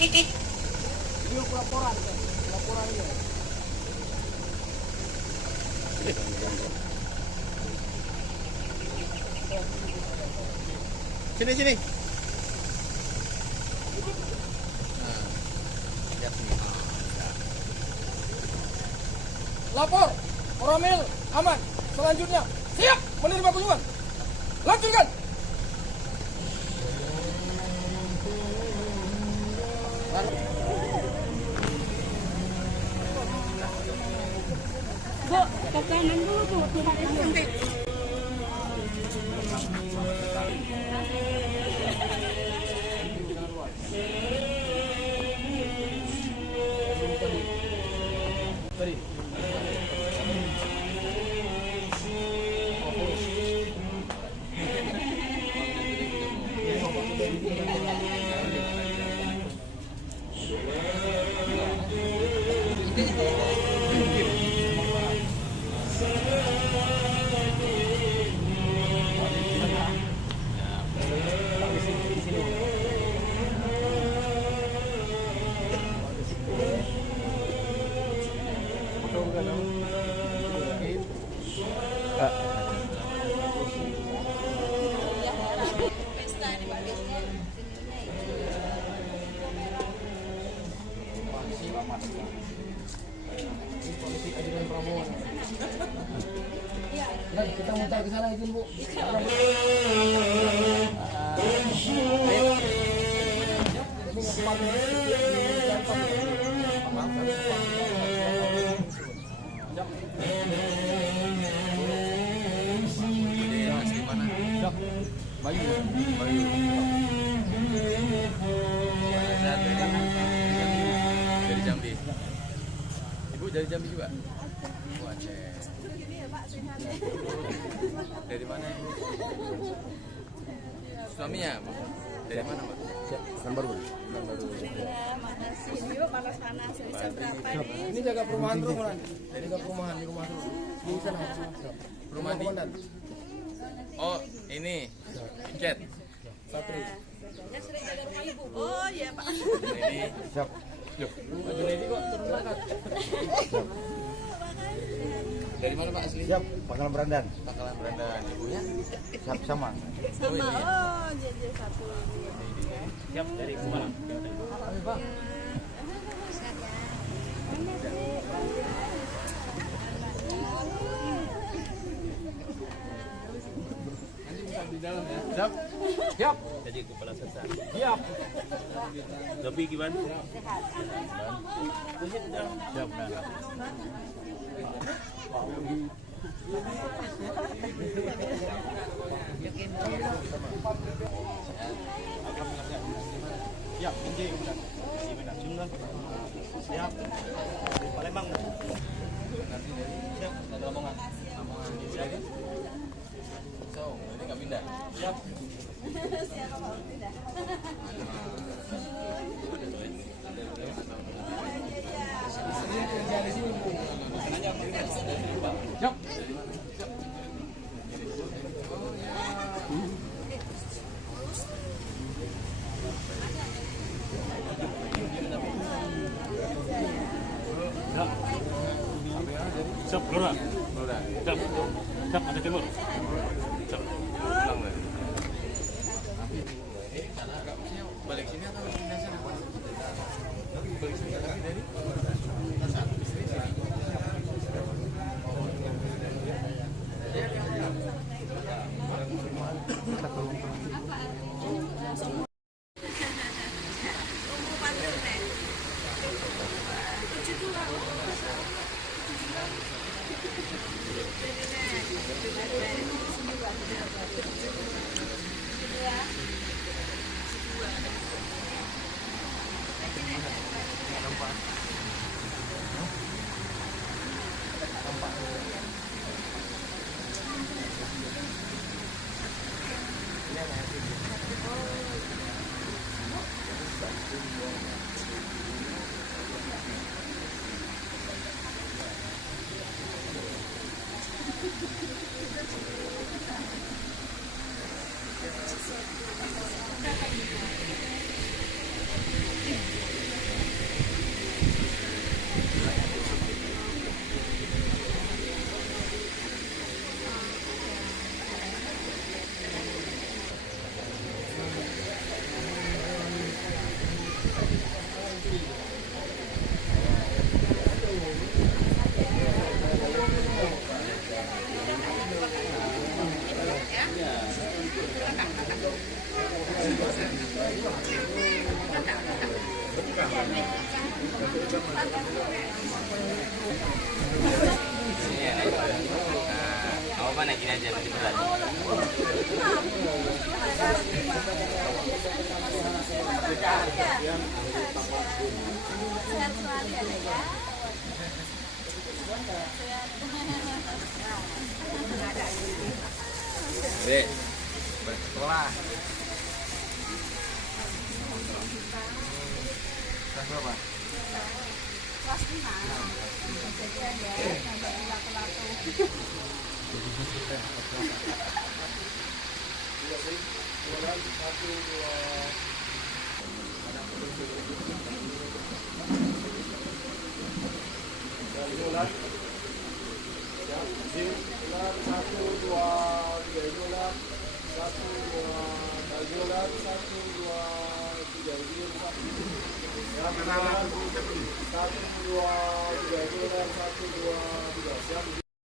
Video laporan kan? Laporan ya. Sini sini. Nah, lihat sini. Lapor, Koramil aman. Selanjutnya siap menerima kunjungan. Lanjutkan. Bu, ke kanan dulu tuh, tidak ada. Kita muter ke sana izin Bu. Dari Jambi. Ibu dari Jambi juga? Aceh. Dari mana Ibu? Suaminya Bu? Dari mana Mbak? Baru. Makasih, yuk panas-panas. Bisa berapa nih? Ini jaga perumahan terus Koran. Jaga perumahan di rumah terus. Di sana. Rumah di? Komandan. Oh, ini. Tiket. Satri. Yang sering jaga rumah ibu. Oh iya Pak. Ini. Siap. Pak Junaidi kok turun berangkat? Dari mana Pak asli? Siap, Pangkalan Berandan. Pangkalan Berandan. Ibunya? Siap sama. Sama. Oh, jadi satu. Siap dari Kumalang. Pak. Di dalam ya. Siap. Siap. Jadi kepala sesar. Siap. Tapi gimana? Siap, berangkat. Siap, ini gimana? Jumlah. Siap. Palembang. Nanti dari Siap, ada omongan. Lamongan. Jadi, so, ini nggak pindah. Siap. Siapa Pak? Tidak. Kerja di sini Bu. Siap. Siap, keluar. Udah. Siap. Siap, ada timur. Siap. Pulang deh. Sana agak maksudnya balik sini atau pindah sana? Balik sini tapi dari istri sini. Tunggu panggil nih. 72. Nampak. Kamu apa naikin aja nanti berat. Sehat selalu ya, Dek, ya. Dek, bersekolah. Kelas berapa? Kelas 5. Jajan ya, sampai laku-laku. Satu, dua, tiga, siap.